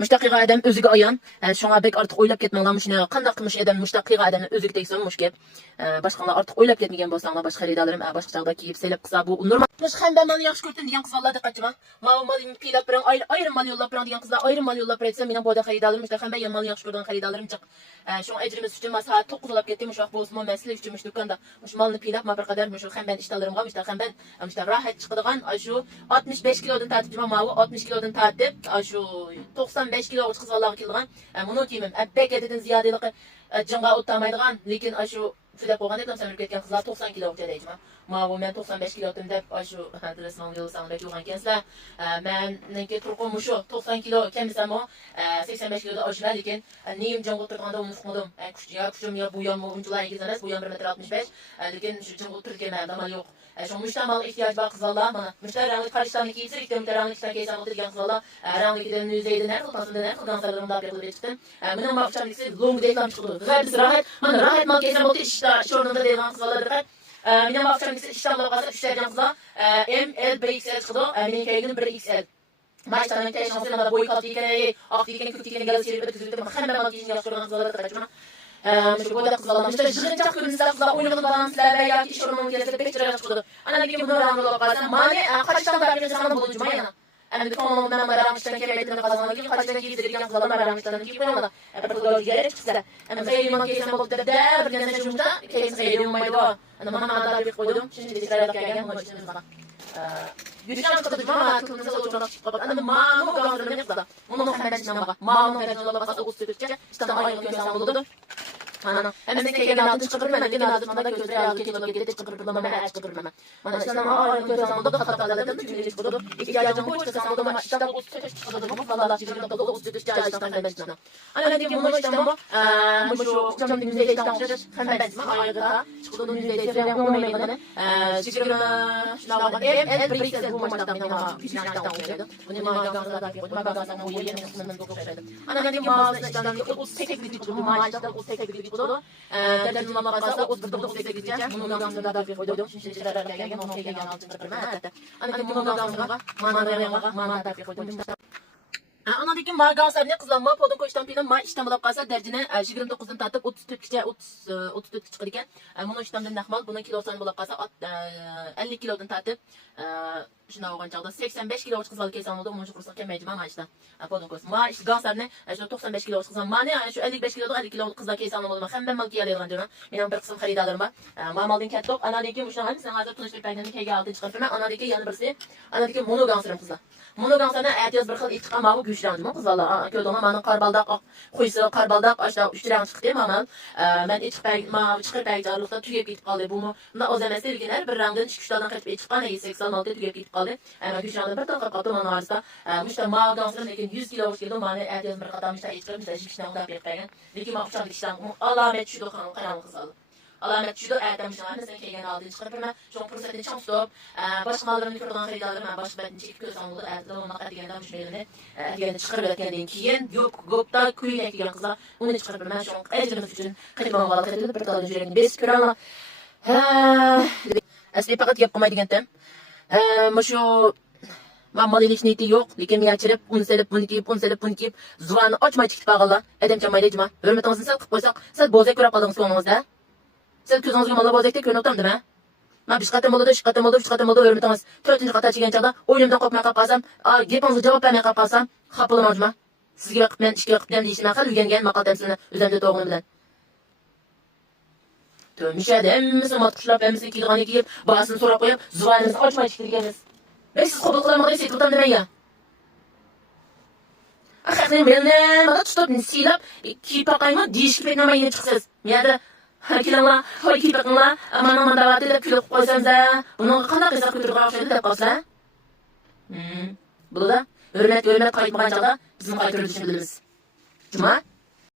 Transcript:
Müştaqiga adam özüge ayan. Şoňa bek artık oýlap ketmeňler muşuna qandaq qılmış adam müştaqiga adamny özüge tegsem muş gep. Başgalar artık oýlap ketmegen bolsaňlar başga xaridalarym başga çagda kiyip selep kısa bu normal. Muş hembe mal ýaxşy görtün diýen kızlar diqqatçyma. Mal pylap bilen ayrım mal ýollap bilen diýen kızlar ayrım mal ýollap etsem menen boda xaridalarym işte hembe mal ýaxşy görden xaridalarym çyk. Şoň ejrimiz üçin saat 9 olap ketdim muş wagt bolsun mesele üçin muş dükanda. Muş malny pylap ma bir kadar muş hemben işdalaryma işte hemben işte rahat çykdygan şu 65 kilodan tartip jima mawy 60 kilodan tartip şu 95 kilo kızlarga kelgan. Muny diýmem, bek ededen ziýadeligi jynga utamaýdygan, lekin şu Süde koğan edim sen ketken kızlar 90 kilo okçadaycım. Ma ben 95 kilo otum dep şu adresman yolu sana belki olan kensler. Ben nenke turkum şu 90 kilo kemisem o 85 kilo da aşılar lekin neyim canlı oturganda unutmadım. Küçüm ya bu yan oyuncular İngilizce'nes bu yan 1,65 m. Lekin şu canlı otururken ben ama yok. Şu müştemal ihtiyaç var kızlarla bana. Müşteri ranglı karşılarını giysi ikide ranglı kişiler keysem otururken kızlarla ranglı giden yüzeyde ne kıldansın ne kıldansın da bir kılıp çıktım. Benim bakışam ikisi long deklam çıktı. Gayet rahat. Bana rahat mal keysem otur işte şorunda devam kızlarla dikkat. Benim bakışam ikisi işte Allah'a kadar üçlerden kızlar. ML 1XL çıktı. Benim köyünün 1XL. Maçtan önce şanslı bana boy kaldı iken, aklı iken, kötü iken gelip seyirip ötüzüldüm. Hemen mal keysem yaşıyorum kızlarla dikkat. Şu boyda kızlarla işte jığınacak gününüzde kızlar oynadığı balanslar veya iş ormanı gelirse pek çırarak çıkıyordu. Ana dikim bunu rağmen olup bazen mani kaçtan da bir zaman bulucu mayana. Hem de tonunu ben maramıştan kemetini kazanmak için kaçtan giydirgen kızlarla maramıştan ki koyamadı. Burada yere çıksa. Hem zeyliman keysem olup da bir tane şurada keysem zeyliman maydı o. Ana mama da bir koydum. Şimdi dişlerle gelgen maçımız bana. Güçten çıktık ama kılınsa oturak çıktık. Ana mama gazırını yaptı. Onu hemen içinden baka. Mama hemen yola basa uç sütükçe. İşte aynı keysem oldu. Ana hemen kegen altın çıkırmam ben altında da gözleri aldı keçi olup gitti çıkırmam ben aç çıkırmam. Bana işte ama göz almadı hatalardan tümleri çıkırdı. İhtiyacım bu işte sandım ama işte bu çıkırdı bu vallahi çıkırdı da o sütü çalıştan ben çıktım. Ana ne diyeyim bunu işte bu şu çamın yüzeyde çalışır hemen ben ayırda çıkırdı yüzeyde falan olmaydı. Çıkırdı şuna bak el birikse bu maçta benim ama finalde oynadı. Bunu magazada da bu magazada bu yerin üstünden çok şeydi. Ana ne diyeyim bazı işte o 8 bu maçta o 8 budu. Derdim ama baksa o burada 8 gideceğim. Bunun gamsında da bir koydum. Şimdi şeyler gelgen onu kegen altın çıkartma. Ana bunun gamsında mana da bir koydum. Anadaki marganslar ne kızlanma podun koştan pilan ma işten bulap kalsa dercine 29'dan tartıp 34 kice 34 çıkır iken bunu iştemden nakmal bunun kilosan bulap kalsa 50 kilodan tartıp şuna oğan çağda 85 kilo kızal kesan oldu onun şu kursak kemecima ma işten podun koştan ma işte ganslar ne şu 95 kilo kızan ma ne şu 55 kilo 50 kilo kızal kesan oldu hem ben mal giyalayalım diyorum benim bir kısım xaridalarım var ma malın kettok anadaki muşan hani sen hazır tunuştuk paydanı kege altın çıkartma anadaki yanı birisi anadaki monoganslarım kızlar monoganslarına ertiyaz bir xil ittiqam mağı güçlendim kızlarla köydüğüm manın qarbaldak kuysu qarbaldak aşağı üçtüren çıktı ama ben çıkır paycarlıqda tüyep gitip qaldı bunu o zemesi ilginler bir rangdan çıkışlardan kaçıp çıkan 86'da tüyep gitip qaldı ama güçlendim bir taqqa qatım anı arasında müşte mağı gansırın lekin 100 kilo hoş geldi mani ertiyaz bir qatam müşte içkirim müşte şişkişten uda berip qaygan lekin ma uçan dikişten alamet şudu qaranlı kızarlı alamet şudu ertem şuna mesela kegen aldığını çıkarıp hemen şu fırsatını çam tutup başka mallarını kırdan xaridalarım başka betini çekip göz almalı ertem olmak ertegenden müşmeylerini ertegenden çıkarıp etkenden keyin gopta kuyun ekleyen kızlar onu çıkarıp hemen şu ecrimiz için kırıban balık edilip bir talın yüreğini bes kör ama esli fakat yapmayı digentem şu mal hiç niyeti yok. Lekin men açırıp, onu selip, bunu kiyip, zuvanı açmay çıkıp bağırlar. Edem çamaydaycıma. Hürmetinizin sal qıp qoysak, siz bozak körüp qaldığınız sonunuzda. Siz közünüzge mala bozakta körünüp otam deme. Ben 3 qatam oldu, 3 qatam oldu, hürmetiniz. 4-nji qata çigen çağda, oyunumdan qopmay qap qalsam, gepinizga javob bermay qap qalsam, xafa bolamajma. Sizga vaqt men ishga vaqt bilan deyishim aqal, uygangan maqal tamsilni o'zimda to'g'rim bilan. Tömüşədim, müslimat quşlar bəmizin kilğanı giyib, bağasını soraq qoyub, zuvanımızı açmay çıkırgeniz. Ben siz qabul qılamaqda hissetib otam demen ya. Axaqning bilan mada tutib silab, kiyip aqayma, deyishib etnamayni chiqsiz. Miyada kelinglar, hoy kiyip aqinglar, mana davati deb kulib qo'ysangiz, buni qanday qilsa ko'tirib o'xshaydi deb qolsa. Buda hurmat qaytmagan chaqda bizni qaytirib bilamiz. Juma